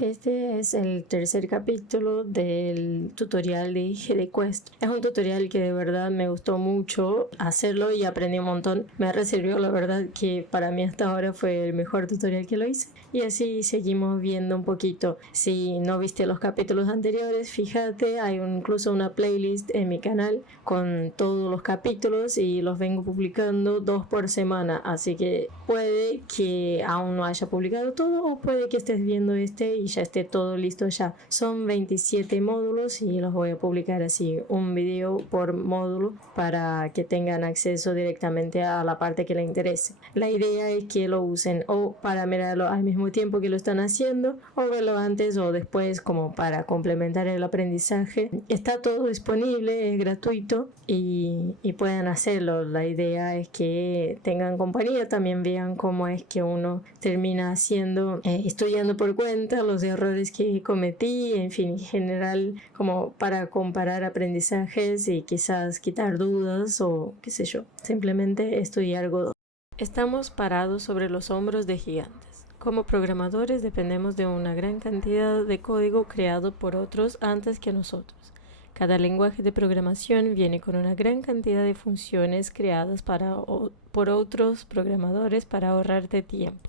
Este es el tercer capítulo del tutorial de GDQuest. Es un tutorial que de verdad me gustó mucho hacerlo y aprendí un montón. Me recibió, la verdad, que para mí hasta ahora fue el mejor tutorial que lo hice. Y así seguimos viendo un poquito. Si no viste los capítulos anteriores, fíjate, hay incluso una playlist en mi canal con todos los capítulos y los vengo publicando 2 por semana. Así que puede que aún no haya publicado todo o puede que estés viendo este y ya esté todo listo ya. Son 27 módulos y los voy a publicar así, un video por módulo para que tengan acceso directamente a la parte que les interese. La idea es que lo usen o para mirarlo al mismo tiempo que lo están haciendo o verlo antes o después como para complementar el aprendizaje. Está todo disponible, es gratuito y pueden hacerlo. La idea es que tengan compañía, también vean cómo es que uno termina haciendo, estudiando por cuenta los errores que cometí, en fin, en general como para comparar aprendizajes y quizás quitar dudas o qué sé yo, simplemente estudiar Godot. Estamos parados sobre los hombros de gigantes. Como programadores dependemos de una gran cantidad de código creado por otros antes que nosotros. Cada lenguaje de programación viene con una gran cantidad de funciones creadas por otros programadores para ahorrarte tiempo.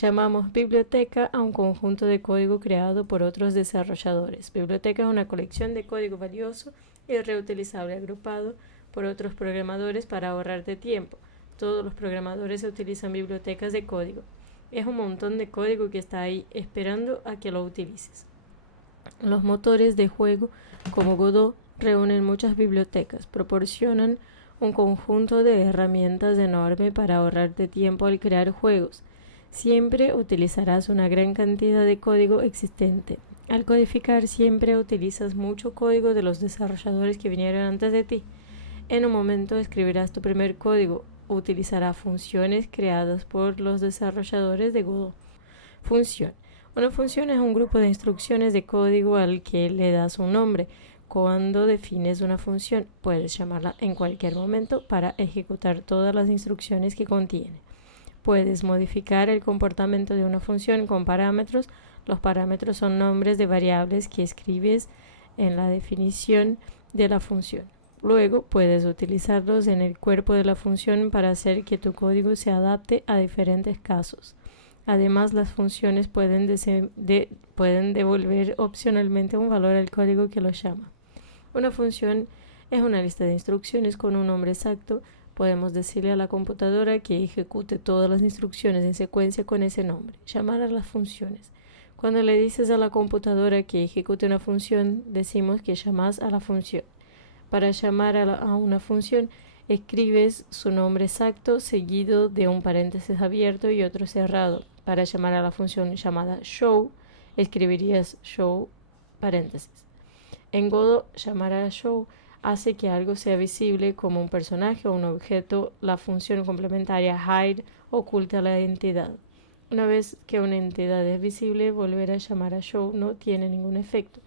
Llamamos biblioteca a un conjunto de código creado por otros desarrolladores. Biblioteca es una colección de código valioso y reutilizable agrupado por otros programadores para ahorrarte tiempo. Todos los programadores utilizan bibliotecas de código. Es un montón de código que está ahí esperando a que lo utilices. Los motores de juego como Godot reúnen muchas bibliotecas, proporcionan un conjunto de herramientas enorme para ahorrarte tiempo al crear juegos. Siempre utilizarás una gran cantidad de código existente. Al codificar siempre utilizas mucho código de los desarrolladores que vinieron antes de ti. En un momento escribirás tu primer código. Utilizará funciones creadas por los desarrolladores de Godot. Función. Una función es un grupo de instrucciones de código al que le das un nombre. Cuando defines una función, puedes llamarla en cualquier momento para ejecutar todas las instrucciones que contiene. Puedes modificar el comportamiento de una función con parámetros. Los parámetros son nombres de variables que escribes en la definición de la función. Luego puedes utilizarlos en el cuerpo de la función para hacer que tu código se adapte a diferentes casos. Además, las funciones pueden devolver opcionalmente un valor al código que lo llama. Una función es una lista de instrucciones con un nombre exacto. Podemos decirle a la computadora que ejecute todas las instrucciones en secuencia con ese nombre. Llamar a las funciones. Cuando le dices a la computadora que ejecute una función, decimos que llamas a la función. Para llamar a una función, escribes su nombre exacto seguido de un paréntesis abierto y otro cerrado. Para llamar a la función llamada show, escribirías show paréntesis. En Godot, llamar a show hace que algo sea visible como un personaje o un objeto. La función complementaria hide oculta la entidad. Una vez que una entidad es visible, volver a llamar a show no tiene ningún efecto.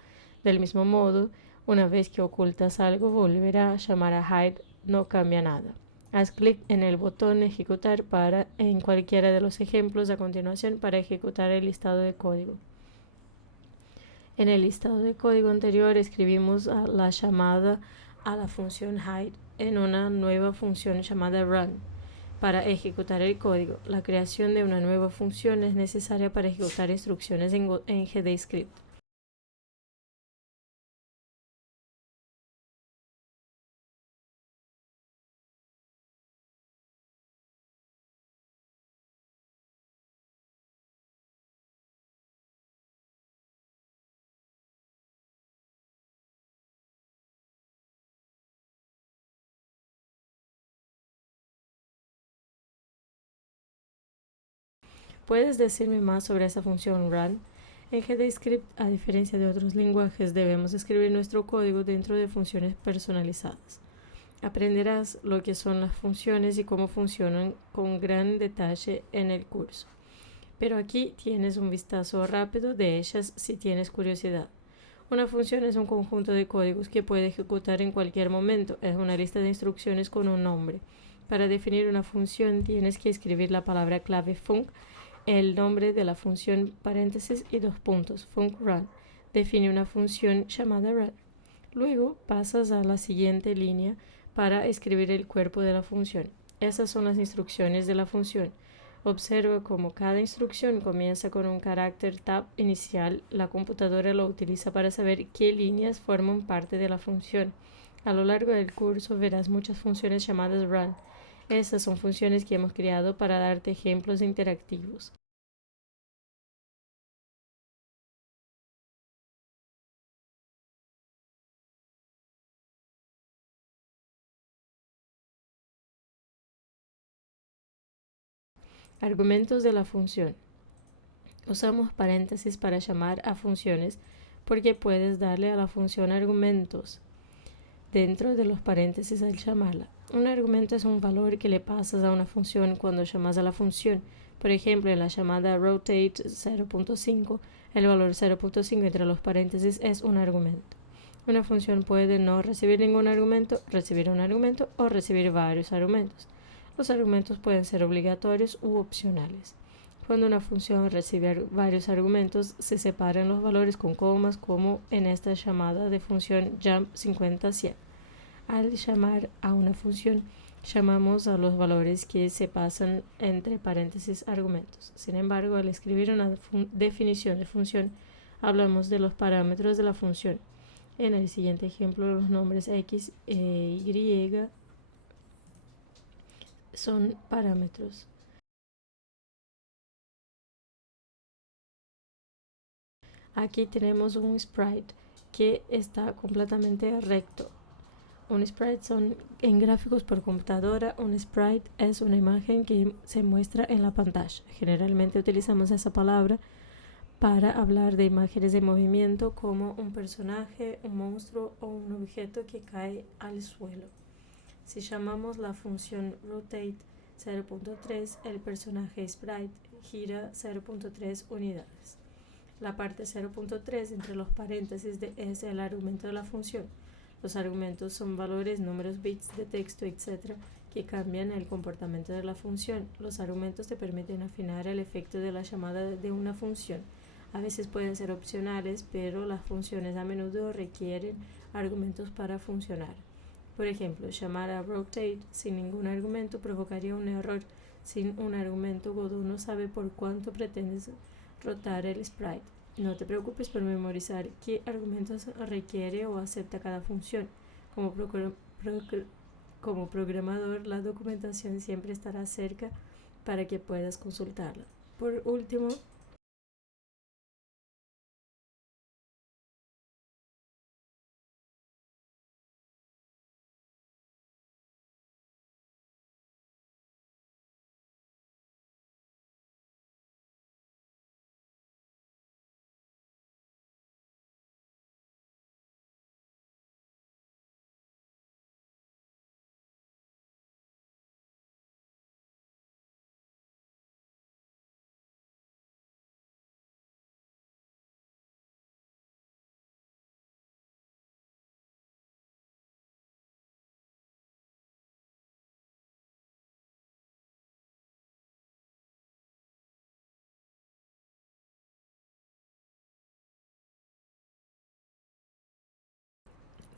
Del mismo modo, una vez que ocultas algo, volver a llamar a hide no cambia nada. Haz clic en el botón ejecutar en cualquiera de los ejemplos a continuación para ejecutar el listado de código. En el listado de código anterior escribimos la llamada a la función hide en una nueva función llamada run. Para ejecutar el código, la creación de una nueva función es necesaria para ejecutar instrucciones en GDScript. ¿Puedes decirme más sobre esa función run? En GDScript, a diferencia de otros lenguajes, debemos escribir nuestro código dentro de funciones personalizadas. Aprenderás lo que son las funciones y cómo funcionan con gran detalle en el curso. Pero aquí tienes un vistazo rápido de ellas si tienes curiosidad. Una función es un conjunto de códigos que puede ejecutar en cualquier momento. Es una lista de instrucciones con un nombre. Para definir una función tienes que escribir la palabra clave func el nombre de la función paréntesis y dos puntos, func_run. Define una función llamada run. Luego pasas a la siguiente línea para escribir el cuerpo de la función. Esas son las instrucciones de la función. Observa cómo cada instrucción comienza con un carácter tab inicial. La computadora lo utiliza para saber qué líneas forman parte de la función. A lo largo del curso verás muchas funciones llamadas run. Estas son funciones que hemos creado para darte ejemplos interactivos. Argumentos de la función. Usamos paréntesis para llamar a funciones porque puedes darle a la función argumentos dentro de los paréntesis al llamarla. Un argumento es un valor que le pasas a una función cuando llamas a la función. Por ejemplo, en la llamada rotate 0.5, el valor 0.5 entre los paréntesis es un argumento. Una función puede no recibir ningún argumento, recibir un argumento o recibir varios argumentos. Los argumentos pueden ser obligatorios u opcionales. Cuando una función recibe varios argumentos, se separan los valores con comas, como en esta llamada de función jump 50-100. Al llamar a una función, llamamos a los valores que se pasan entre paréntesis argumentos. Sin embargo, al escribir una definición de función, hablamos de los parámetros de la función. En el siguiente ejemplo, los nombres x e y son parámetros. Aquí tenemos un sprite que está completamente recto. Un sprite son en gráficos por computadora. Un sprite es una imagen que se muestra en la pantalla. Generalmente utilizamos esa palabra para hablar de imágenes de movimiento como un personaje, un monstruo o un objeto que cae al suelo. Si llamamos la función rotate 0.3, el personaje sprite gira 0.3 unidades. La parte 0.3 entre los paréntesis es el argumento de la función. Los argumentos son valores, números, bits de texto, etc., que cambian el comportamiento de la función. Los argumentos te permiten afinar el efecto de la llamada de una función. A veces pueden ser opcionales, pero las funciones a menudo requieren argumentos para funcionar. Por ejemplo, llamar a rotate sin ningún argumento provocaría un error. Sin un argumento, Godot no sabe por cuánto pretendes rotar el sprite. No te preocupes por memorizar qué argumentos requiere o acepta cada función. Como programador, la documentación siempre estará cerca para que puedas consultarla. Por último,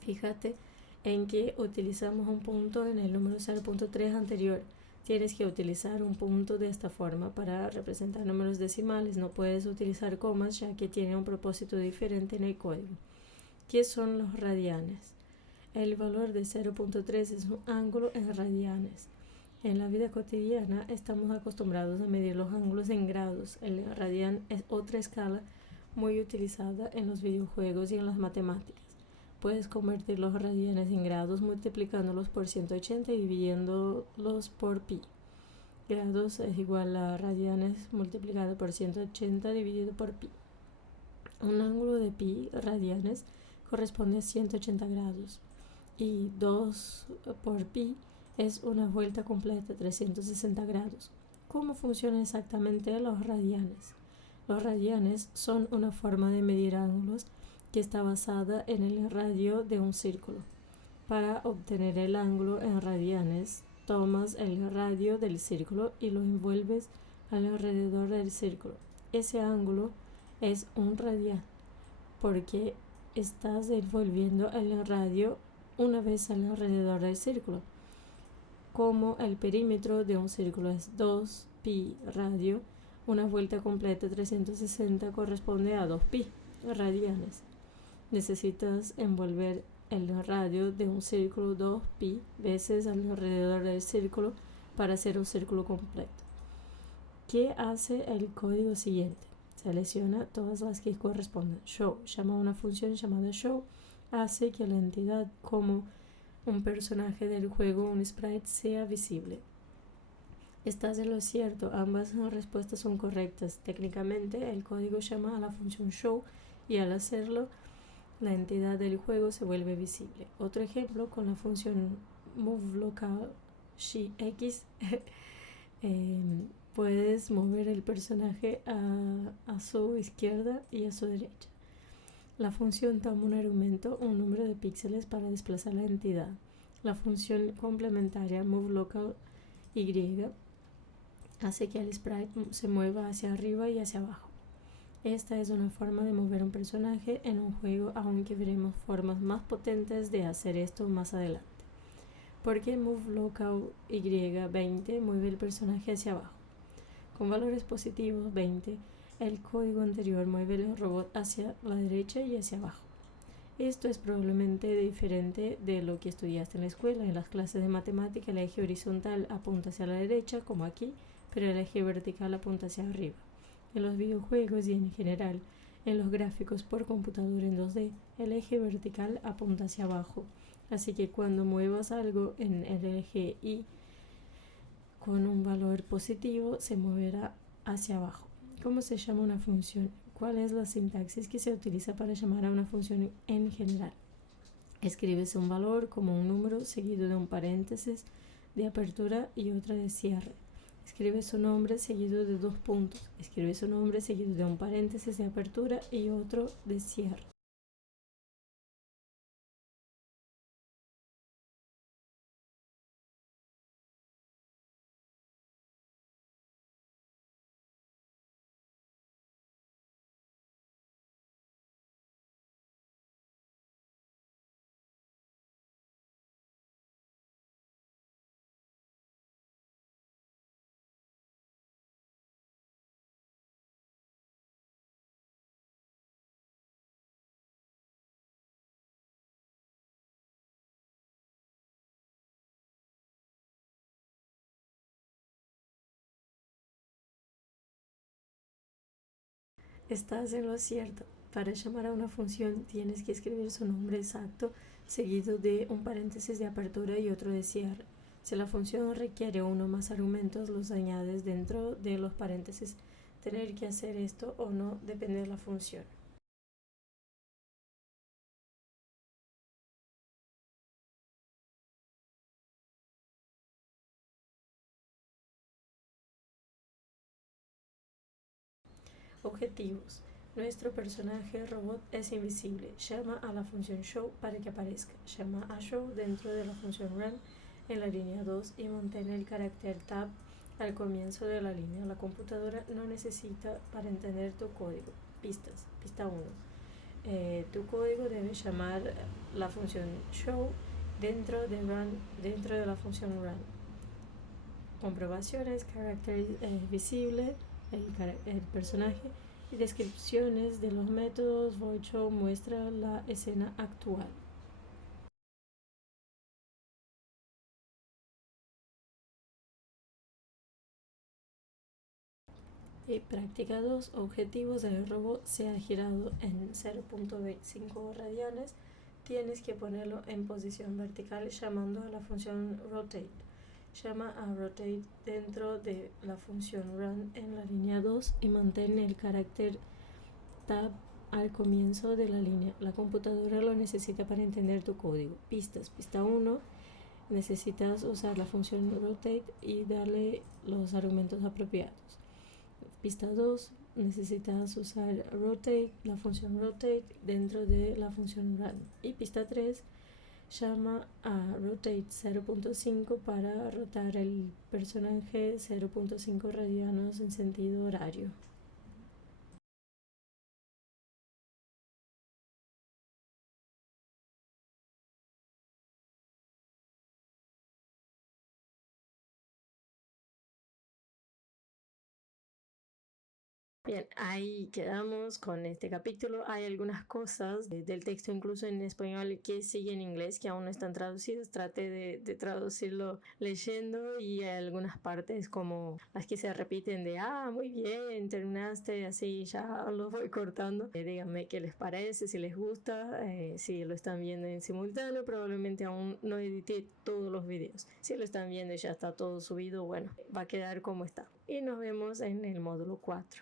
fíjate en que utilizamos un punto en el número 0.3 anterior. Tienes que utilizar un punto de esta forma para representar números decimales. No puedes utilizar comas, ya que tiene un propósito diferente en el código. ¿Qué son los radianes? El valor de 0.3 es un ángulo en radianes. En la vida cotidiana estamos acostumbrados a medir los ángulos en grados. El radian es otra escala muy utilizada en los videojuegos y en las matemáticas. Puedes convertir los radianes en grados multiplicándolos por 180 y dividiéndolos por pi. Grados es igual a radianes multiplicado por 180 dividido por pi. Un ángulo de pi radianes corresponde a 180 grados y 2 por pi es una vuelta completa, 360 grados. ¿Cómo funcionan exactamente los radianes? Los radianes son una forma de medir ángulos que está basada en el radio de un círculo. Para obtener el ángulo en radianes, tomas el radio del círculo y lo envuelves alrededor del círculo. Ese ángulo es un radian porque estás devolviendo el radio una vez alrededor del círculo. Como el perímetro de un círculo es 2pi radio, una vuelta completa 360 corresponde a 2pi radianes. Necesitas envolver el radio de un círculo 2pi veces alrededor del círculo para hacer un círculo completo. ¿Qué hace el código siguiente? Selecciona todas las que correspondan. Show llama a una función llamada show, hace que la entidad como un personaje del juego, un sprite, sea visible. Estás en lo cierto, ambas respuestas son correctas. Técnicamente, el código llama a la función show y al hacerlo, la entidad del juego se vuelve visible. Otro ejemplo con la función moveLocal x puedes mover el personaje a su izquierda y a su derecha. La función toma un argumento, un número de píxeles para desplazar la entidad. La función complementaria moveLocal y hace que el sprite se mueva hacia arriba y hacia abajo. Esta es una forma de mover un personaje en un juego, aunque veremos formas más potentes de hacer esto más adelante. Porque moveLocal y20 mueve el personaje hacia abajo. Con valores positivos 20, el código anterior mueve el robot hacia la derecha y hacia abajo. Esto es probablemente diferente de lo que estudiaste en la escuela. En las clases de matemática el eje horizontal apunta hacia la derecha, como aquí, pero el eje vertical apunta hacia arriba. En los videojuegos y en general, en los gráficos por computadora en 2D, el eje vertical apunta hacia abajo. Así que cuando muevas algo en el eje Y con un valor positivo, se moverá hacia abajo. ¿Cómo se llama una función? ¿Cuál es la sintaxis que se utiliza para llamar a una función en general? Escribes un valor como un número seguido de un paréntesis de apertura y otra de cierre. Escribe su nombre seguido de 2 puntos. Escribe su nombre seguido de un paréntesis de apertura y otro de cierre. Estás en lo cierto. Para llamar a una función tienes que escribir su nombre exacto seguido de un paréntesis de apertura y otro de cierre. Si la función requiere uno o más argumentos, los añades dentro de los paréntesis. Tener que hacer esto o no depende de la función. Objetivos. Nuestro personaje robot es invisible. Llama a la función show para que aparezca. Llama a show dentro de la función run en la línea 2 y mantén el carácter tab al comienzo de la línea. La computadora no necesita para entender tu código. Pistas. Pista 1. Tu código debe llamar la función show dentro de la función run. Comprobaciones, carácter visible, el personaje y descripciones de los métodos. Void show muestra la escena actual. Y práctica 2. Objetivos del robot se ha girado en 0.25 radianes. Tienes que ponerlo en posición vertical llamando a la función rotate. Llama a rotate dentro de la función run en la línea 2 y mantén el carácter tab al comienzo de la línea. La computadora lo necesita para entender tu código. Pistas. Pista 1. Necesitas usar la función rotate y darle los argumentos apropiados. Pista 2. Necesitas usar rotate, la función rotate dentro de la función run. Y pista 3. llama a Rotate 0.5 para rotar el personaje 0.5 radianos en sentido horario. Bien, ahí quedamos con este capítulo. Hay algunas cosas del texto, incluso en español, que sigue en inglés, que aún no están traducidas. Traté de traducirlo leyendo y hay algunas partes como las que se repiten de, muy bien, terminaste, así ya lo voy cortando. Díganme qué les parece, si les gusta, si lo están viendo en simultáneo. Probablemente aún no edité todos los videos. Si lo están viendo y ya está todo subido, bueno, va a quedar como está. Y nos vemos en el módulo 4.